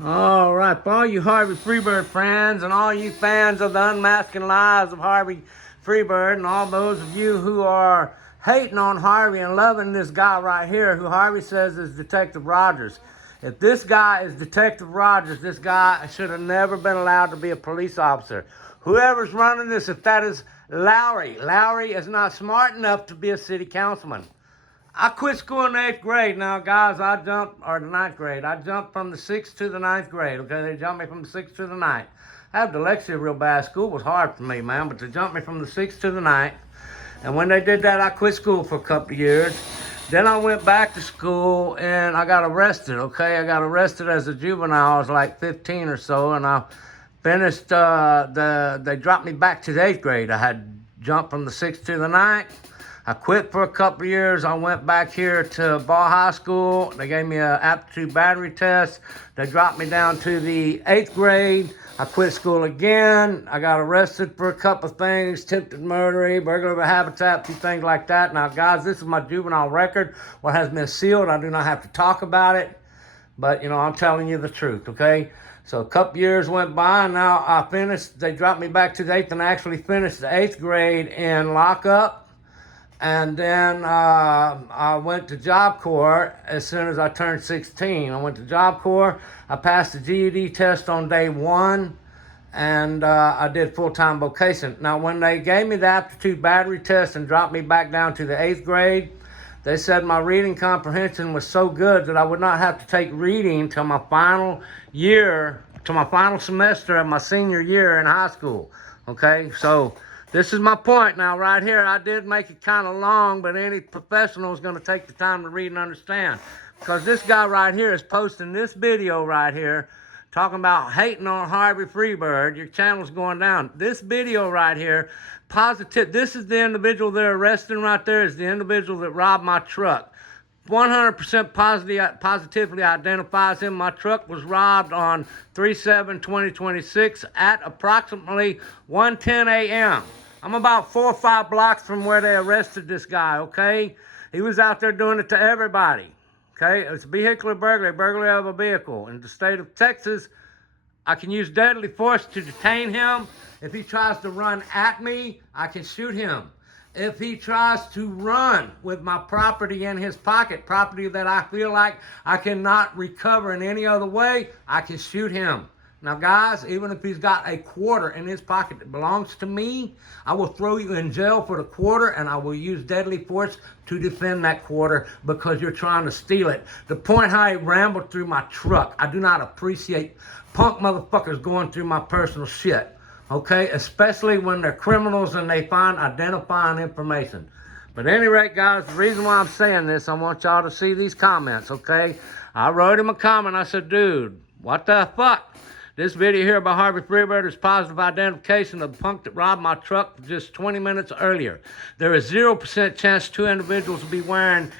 All right, for all you Harvey Freebird fans and all you fans of the Unmasking Lives of Harvey Freebird and all those of you who are hating on Harvey and loving this guy right here who Harvey says is Detective Rogers. If this guy is Detective Rogers, this guy should have never been allowed to be a police officer. Whoever's running this, if that is Lowry is not smart enough to be a city councilman. I quit school in the 8th grade. Now, guys, or the 9th grade. I jumped from the 6th to the 9th grade, okay? They jumped me from the 6th to the 9th. I have dyslexia real bad. School was hard for me, man, but they jumped me from the 6th to the 9th. And when they did that, I quit school for a couple of years. Then I went back to school, and I got arrested, okay? I got arrested as a juvenile. I was like 15 or so, and I finished, they dropped me back to the 8th grade. I had jumped from the 6th to the 9th. I quit for a couple of years. I went back here to Ball High School. They gave me an aptitude battery test. They dropped me down to the 8th grade. I quit school again. I got arrested for a couple of things, attempted murder, burglary of a habitat, a few things like that. Now, guys, this is my juvenile record. What has been sealed, I do not have to talk about it. But, you know, I'm telling you the truth, okay? So a couple years went by, and now I finished. They dropped me back to the 8th, and I actually finished the 8th grade in lockup. And then I went to Job Corps as soon as I turned 16. I went to Job Corps. I passed the GED test on day 1, and I did full-time vocation. Now, when they gave me the aptitude battery test and dropped me back down to the 8th grade, they said my reading comprehension was so good that I would not have to take reading till my final year, to my final semester of my senior year in high school. Okay, so this is my point now right here. I did make it kind of long, but any professional is going to take the time to read and understand. Because this guy right here is posting this video right here talking about hating on Harvey Freebird. Your channel's going down. This video right here, positive. This is the individual they're arresting right there, is the individual that robbed my truck. 100% positively identifies him. My truck was robbed on 3/7/2026 at approximately 1:10 a.m. I'm about 4 or 5 blocks from where they arrested this guy, okay? He was out there doing it to everybody, okay? It's vehicular burglary of a vehicle. In the state of Texas, I can use deadly force to detain him. If he tries to run at me, I can shoot him. If he tries to run with my property in his pocket, property that I feel like I cannot recover in any other way, I can shoot him. Now, guys, even if he's got a quarter in his pocket that belongs to me, I will throw you in jail for the quarter, and I will use deadly force to defend that quarter because you're trying to steal it. The point how he rambled through my truck, I do not appreciate punk motherfuckers going through my personal shit. Okay, especially when they're criminals and they find identifying information. But at any rate, guys, the reason why I'm saying this, I want y'all to see these comments, okay? I wrote him a comment. I said, dude, what the fuck? This video here by Harvey Freebird is positive identification of the punk that robbed my truck just 20 minutes earlier. There is 0% chance 2 individuals will be wearing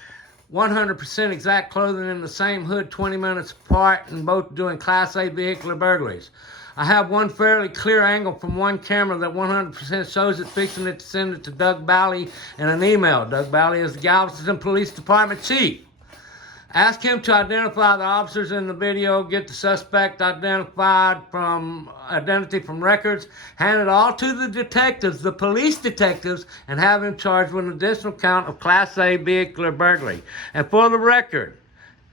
100% exact clothing in the same hood 20 minutes apart and both doing Class A vehicular burglaries. I have one fairly clear angle from one camera that 100% shows it, fixing it to send it to Doug Bally in an email. Doug Bally is the Galveston Police Department chief. Ask him to identify the officers in the video, get the suspect identified from identity from records, hand it all to the detectives, the police detectives, and have him charged with an additional count of Class A vehicular burglary. And for the record,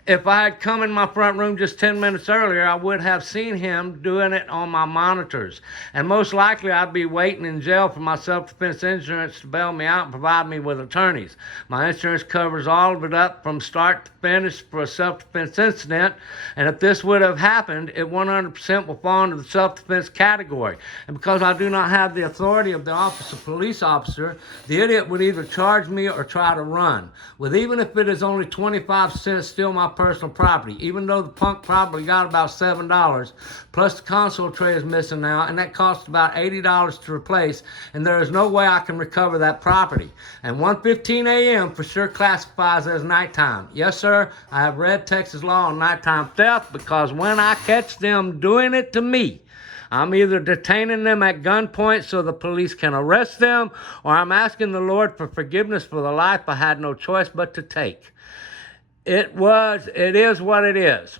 if I had come in my front room just 10 minutes earlier, I would have seen him doing it on my monitors. And most likely, I'd be waiting in jail for my self-defense insurance to bail me out and provide me with attorneys. My insurance covers all of it up from start to finish for a self-defense incident. And if this would have happened, it 100% will fall into the self-defense category. And because I do not have the authority of the office of police officer, the idiot would either charge me or try to run. With even if it is only 25 cents, still my personal property, even though the punk probably got about $7, plus the console tray is missing now, and that costs about $80 to replace, and there is no way I can recover that property. And 1:15 a.m. for sure classifies as nighttime. Yes, sir, I have read Texas law on nighttime theft because when I catch them doing it to me, I'm either detaining them at gunpoint so the police can arrest them, or I'm asking the Lord for forgiveness for the life I had no choice but to take. It is what it is.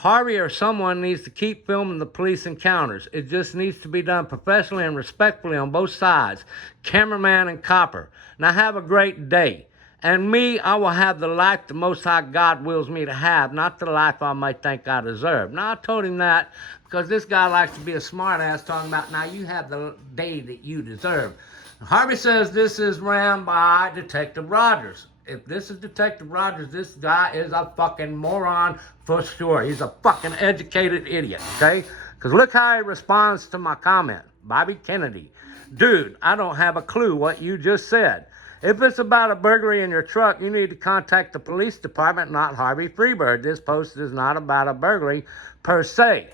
Harvey or someone needs to keep filming the police encounters. It just needs to be done professionally and respectfully on both sides, cameraman and copper. Now have a great day. And me, I will have the life the Most High God wills me to have, not the life I might think I deserve. Now I told him that because this guy likes to be a smart ass talking about, now you have the day that you deserve. Harvey says this is ran by Detective Rogers. If this is Detective Rogers, this guy is a fucking moron for sure. He's a fucking educated idiot, okay? Because look how he responds to my comment. Bobby Kennedy. Dude, I don't have a clue what you just said. If it's about a burglary in your truck, you need to contact the police department, not Harvey Freebird. This post is not about a burglary per se.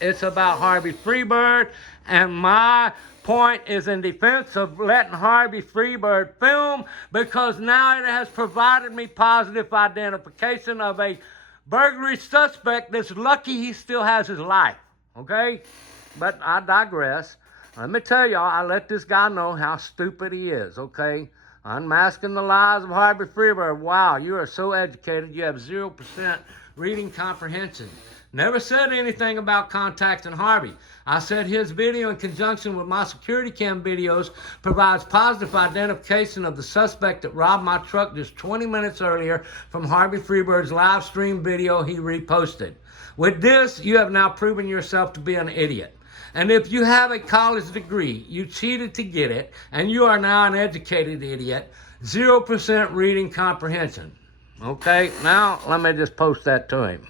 It's about Harvey Freebird, and my point is in defense of letting Harvey Freebird film, because now it has provided me positive identification of a burglary suspect that's lucky he still has his life, okay? But I digress. Let me tell y'all, I let this guy know how stupid he is, okay? Unmasking the lies of Harvey Freebird. Wow, you are so educated, you have 0% reading comprehension. Never said anything about contacting Harvey. I said his video in conjunction with my security cam videos provides positive identification of the suspect that robbed my truck just 20 minutes earlier from Harvey Freebird's live stream video he reposted. With this, you have now proven yourself to be an idiot. And if you have a college degree, you cheated to get it, and you are now an educated idiot, 0% reading comprehension. Okay, now let me just post that to him.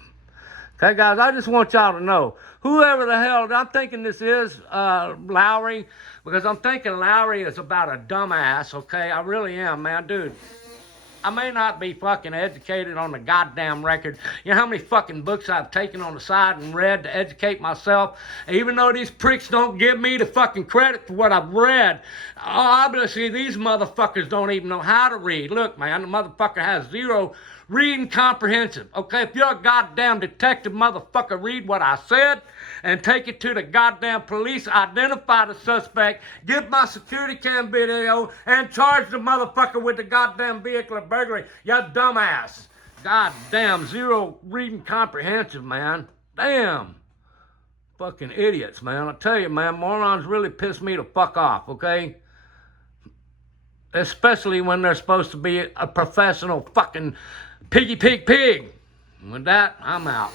Okay, guys, I just want y'all to know, whoever the hell, I'm thinking this is Lowry, because I'm thinking Lowry is about a dumbass, okay? I really am, man. Dude, I may not be fucking educated on the goddamn record. You know how many fucking books I've taken on the side and read to educate myself? Even though these pricks don't give me the fucking credit for what I've read, obviously these motherfuckers don't even know how to read. Look, man, the motherfucker has 0 reading comprehension. Okay, if you're a goddamn detective, motherfucker, read what I said and take it to the goddamn police, identify the suspect, get my security cam video, and charge the motherfucker with the goddamn vehicular burglary. You dumbass. Goddamn, 0 reading comprehension, man. Damn. Fucking idiots, man. I tell you, man, morons really piss me the fuck off, okay? Especially when they're supposed to be a professional fucking piggy pig pig. With that, I'm out.